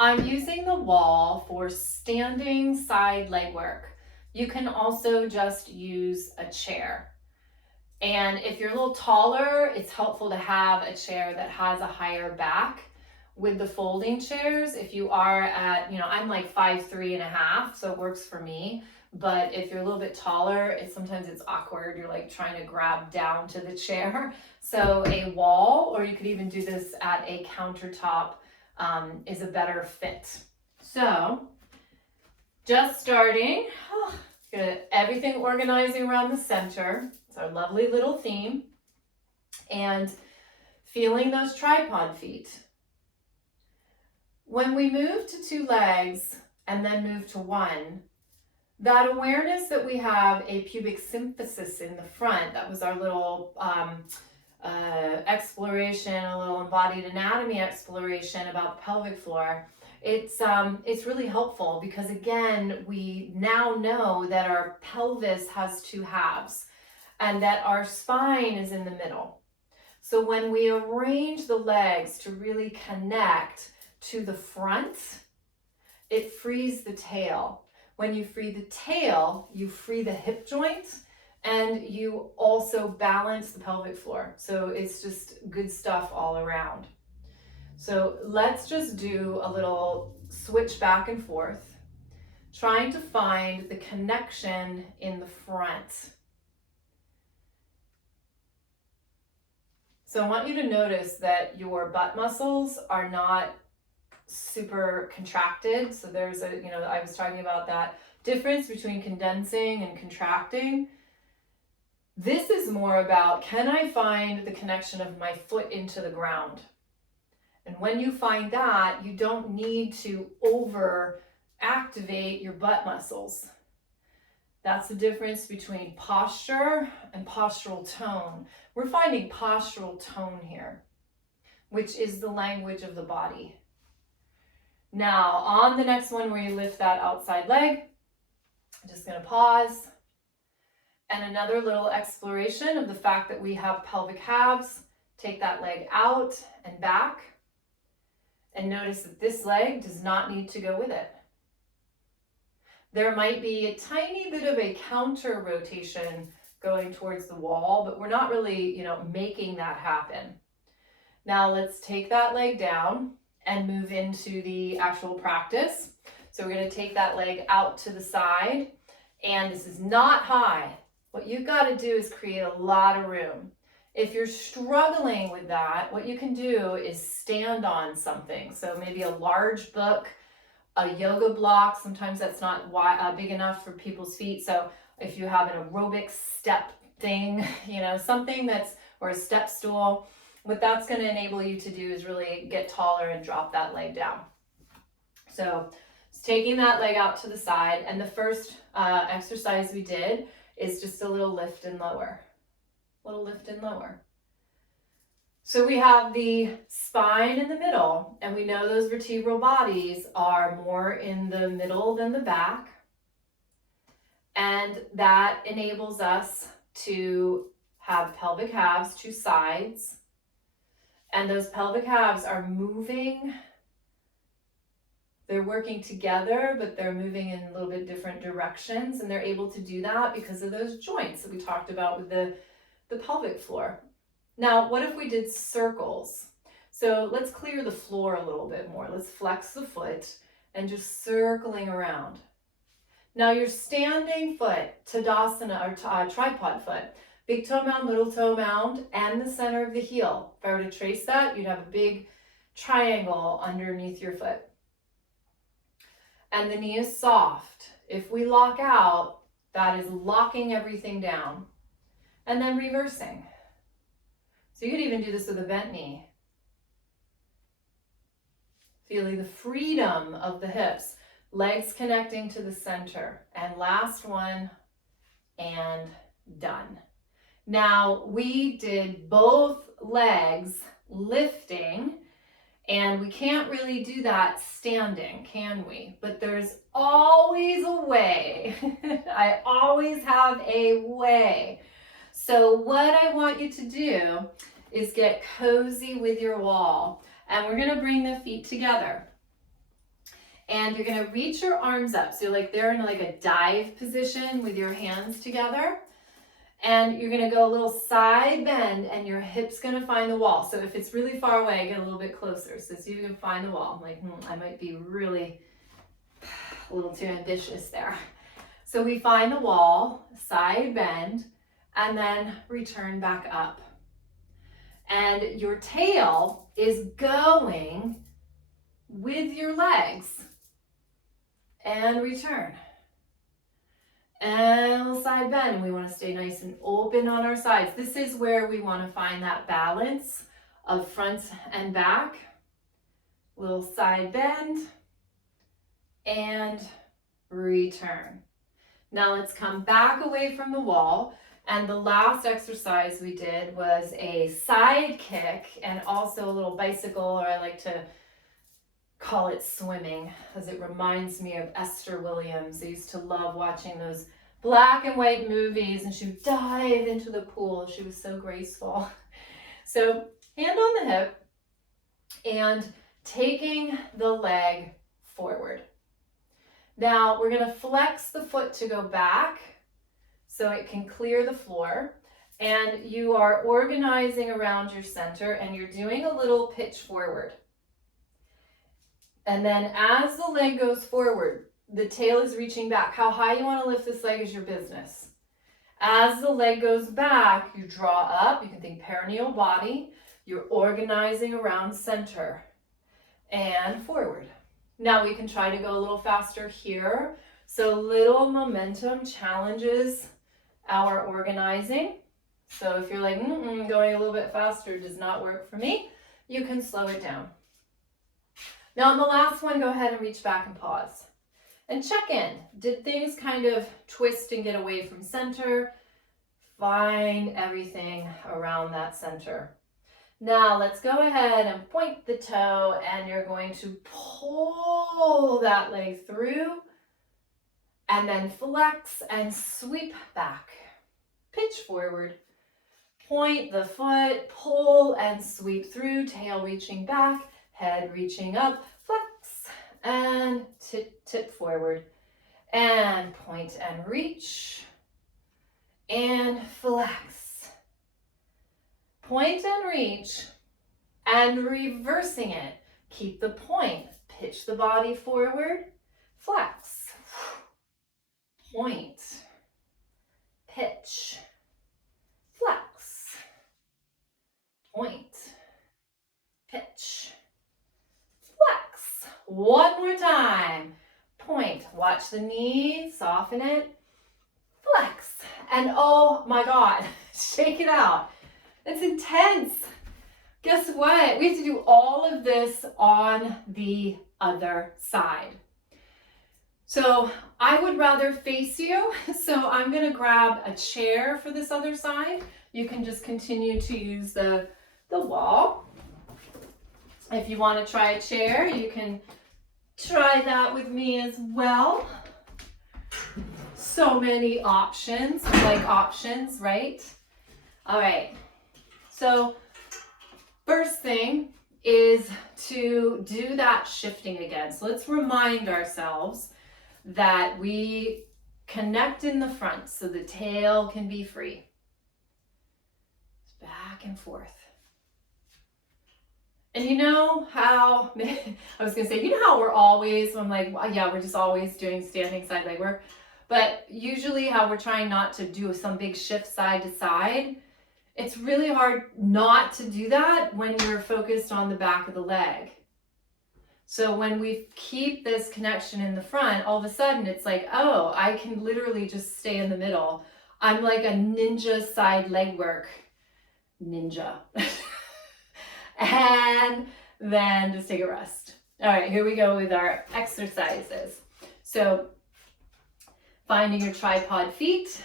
I'm using the wall for standing side leg work. You can also just use a chair. And if you're a little taller, it's helpful to have a chair that has a higher back. With the folding chairs, if you are at, I'm like 5'3.5", so it works for me. But if you're a little bit taller, sometimes it's awkward. You're like trying to grab down to the chair. So a wall, or you could even do this at a countertop, is a better fit. So just starting, get everything organizing around the center. It's our lovely little theme. And feeling those tripod feet. When we move to 2 legs and then move to 1, that awareness that we have a pubic symphysis in the front, that was our little exploration, a little embodied anatomy exploration about the pelvic floor. It's really helpful because, again, we now know that our pelvis has 2 halves and that our spine is in the middle. So when we arrange the legs to really connect to the front, it frees the tail. When you free the tail, you free the hip joint, and you also balance the pelvic floor. So it's just good stuff all around. So let's just do a little switch back and forth, trying to find the connection in the front. So I want you to notice that your butt muscles are not super contracted. So there's I was talking about that difference between condensing and contracting. This is more about, can I find the connection of my foot into the ground? And when you find that, you don't need to over activate your butt muscles. That's the difference between posture and postural tone. We're finding postural tone here, which is the language of the body. Now, on the next one where you lift that outside leg, I'm just going to pause. And another little exploration of the fact that we have pelvic halves. Take that leg out and back. And notice that this leg does not need to go with it. There might be a tiny bit of a counter rotation going towards the wall, but we're not really, making that happen. Now let's take that leg down and move into the actual practice. So we're going to take that leg out to the side, and this is not high. What you've got to do is create a lot of room. If you're struggling with that, what you can do is stand on something. So maybe a large book, a yoga block. Sometimes that's not big enough for people's feet. So if you have an aerobic step thing, something or a step stool, what that's going to enable you to do is really get taller and drop that leg down. So it's taking that leg out to the side. And the first exercise we did is just a little lift and lower. So we have the spine in the middle, and we know those vertebral bodies are more in the middle than the back. And that enables us to have pelvic halves, 2 sides. And those pelvic halves are moving. They're working together, but they're moving in a little bit different directions. And they're able to do that because of those joints that we talked about with the pelvic floor. Now, what if we did circles? So let's clear the floor a little bit more. Let's flex the foot and just circling around. Now your standing foot, Tadasana or tripod foot, big toe mound, little toe mound, and the center of the heel. If I were to trace that, you'd have a big triangle underneath your foot. And the knee is soft. If we lock out, that is locking everything down. And then reversing. So you could even do this with a bent knee. Feeling the freedom of the hips, legs connecting to the center. And last one, and done. Now we did both legs lifting, and we can't really do that standing, can we? But there's always a way. I always have a way. So what I want you to do is get cozy with your wall, and we're going to bring the feet together. And you're gonna reach your arms up. So like they're in like a dive position with your hands together. And you're gonna go a little side bend and your hip's gonna find the wall. So if it's really far away, get a little bit closer. So see if you can find the wall. I'm like, I might be really a little too ambitious there. So we find the wall, side bend, and then return back up. And your tail is going with your legs. And return. And a little side bend. And we want to stay nice and open on our sides. This is where we want to find that balance of front and back. Little side bend. And return. Now let's come back away from the wall. And the last exercise we did was a side kick and also a little bicycle, or I like to call it swimming, because it reminds me of Esther Williams. I used to love watching those black and white movies, and she would dive into the pool. She was so graceful. So hand on the hip and taking the leg forward. Now we're going to flex the foot to go back so it can clear the floor. And you are organizing around your center, and you're doing a little pitch forward. And then as the leg goes forward, the tail is reaching back. How high you want to lift this leg is your business. As the leg goes back, you draw up. You can think perineal body. You're organizing around center and forward. Now we can try to go a little faster here. So little momentum challenges our organizing. So if you're like, going a little bit faster does not work for me, you can slow it down. Now on the last one, go ahead and reach back and pause. And check in. Did things kind of twist and get away from center? Find everything around that center. Now let's go ahead and point the toe, and you're going to pull that leg through and then flex and sweep back. Pitch forward. Point the foot, pull and sweep through, tail reaching back, head reaching up, flex and tip forward, and point and reach, and flex. Point and reach, and reversing it. Keep the point, pitch the body forward, flex, point, pitch, flex, point, pitch, flex. One more time. Point, watch the knee, soften it, flex, and oh my God, shake it out. It's intense. Guess what? We have to do all of this on the other side. So I would rather face you. So I'm going to grab a chair for this other side. You can just continue to use the wall. If you want to try a chair, you can try that with me as well. So many options, like options, right? All right. So first thing is to do that shifting again. So let's remind ourselves that we connect in the front so the tail can be free. Back and forth. And you know how, I was going to say, you know how we're always, I'm like, well, yeah, we're just always doing standing side leg work. But usually how we're trying not to do some big shift side to side. It's really hard not to do that when you're focused on the back of the leg. So when we keep this connection in the front, all of a sudden it's like, oh, I can literally just stay in the middle. I'm like a ninja side leg work. Ninja. And then just take a rest. All right, here we go with our exercises. So finding your tripod feet,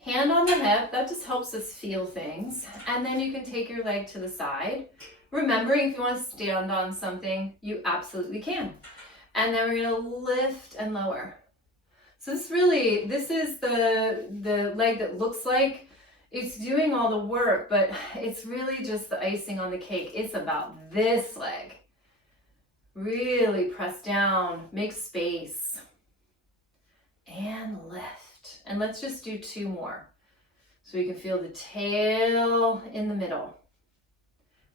hand on the hip, that just helps us feel things. And then you can take your leg to the side. Remembering if you want to stand on something, you absolutely can. And then we're going to lift and lower. So this is the leg that looks like it's doing all the work, but it's really just the icing on the cake. It's about this leg. Really press down, make space, and lift. And let's just do 2 more. So you can feel the tail in the middle.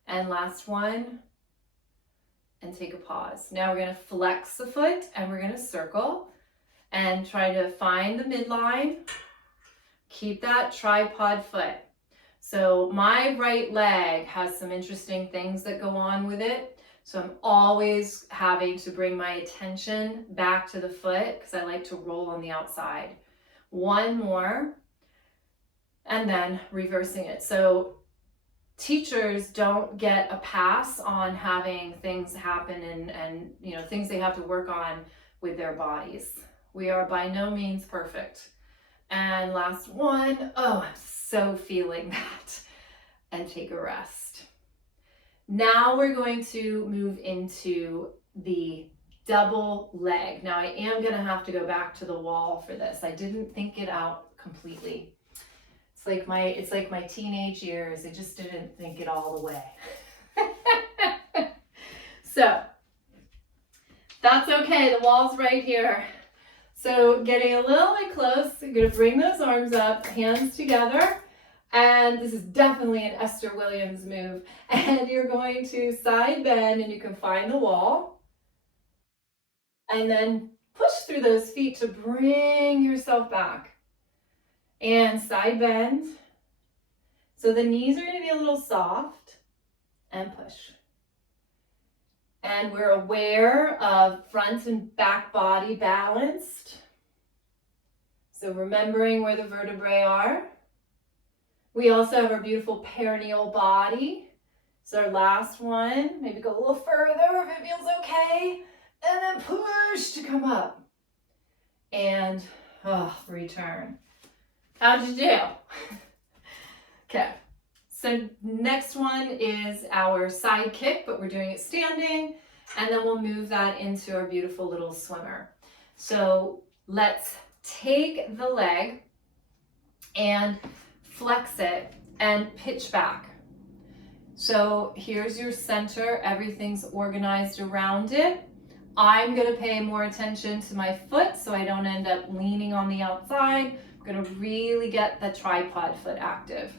And last one, and take a pause. Now we're gonna flex the foot and we're gonna circle and try to find the midline. Keep that tripod foot. So my right leg has some interesting things that go on with it. So I'm always having to bring my attention back to the foot because I like to roll on the outside. 1 more, and then reversing it. So teachers don't get a pass on having things happen and you know, things they have to work on with their bodies. We are by no means perfect. And last one, oh, I'm so feeling that. And take a rest. Now we're going to move into the double leg. Now I am gonna have to go back to the wall for this. I didn't think it out completely. It's like my teenage years. I just didn't think it all the way. So that's okay, the wall's right here. So getting a little bit close, you're gonna bring those arms up, hands together, and this is definitely an Esther Williams move. And you're going to side bend, and you can find the wall, and then push through those feet to bring yourself back. And side bend. So the knees are gonna be a little soft, and push. And we're aware of front and back body balanced. So remembering where the vertebrae are. We also have our beautiful perineal body. So our last one, maybe go a little further if it feels okay. And then push to come up. And return. How'd you do? Okay. So next one is our side kick, but we're doing it standing, and then we'll move that into our beautiful little swimmer. So let's take the leg and flex it and pitch back. So here's your center, everything's organized around it. I'm gonna pay more attention to my foot so I don't end up leaning on the outside. I'm gonna really get the tripod foot active.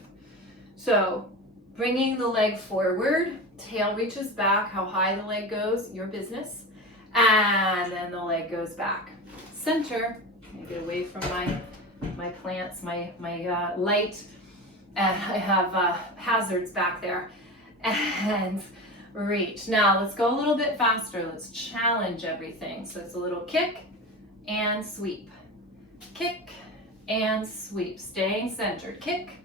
So bringing the leg forward, tail reaches back, how high the leg goes, your business. And then the leg goes back. Center, get away from my plants, my light. I have hazards back there. And reach. Now let's go a little bit faster. Let's challenge everything. So it's a little kick and sweep. Kick and sweep. Staying centered. Kick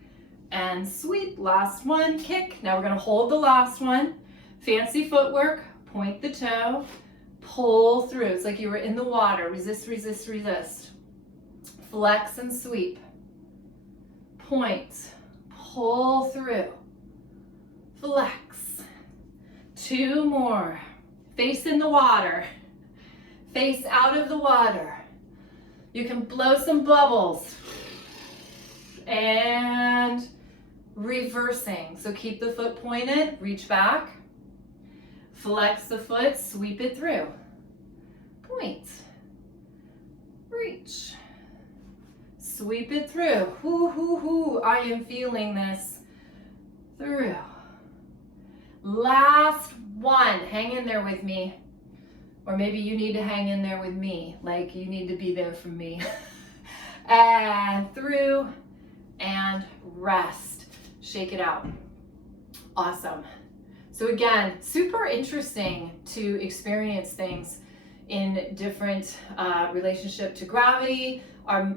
and sweep. Last one, kick. Now we're gonna hold the last one. Fancy footwork, point the toe, pull through. It's like you were in the water. Resist, resist, resist. Flex and sweep. Point, pull through. Flex. 2 more. Face in the water. Face out of the water. You can blow some bubbles. And reversing. So keep the foot pointed, reach back. Flex the foot, sweep it through. Point. Reach. Sweep it through. Hoo, hoo, hoo. I am feeling this. Through. Last one. Hang in there with me. Or maybe you need to hang in there with me. Like you need to be there for me. And through. And rest. Shake it out. Awesome. So again, super interesting to experience things in different relationship to gravity.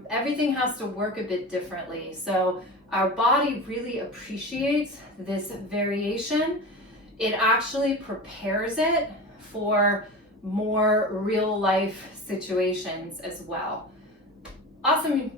Everything has to work a bit differently. So our body really appreciates this variation. It actually prepares it for more real life situations as well. Awesome.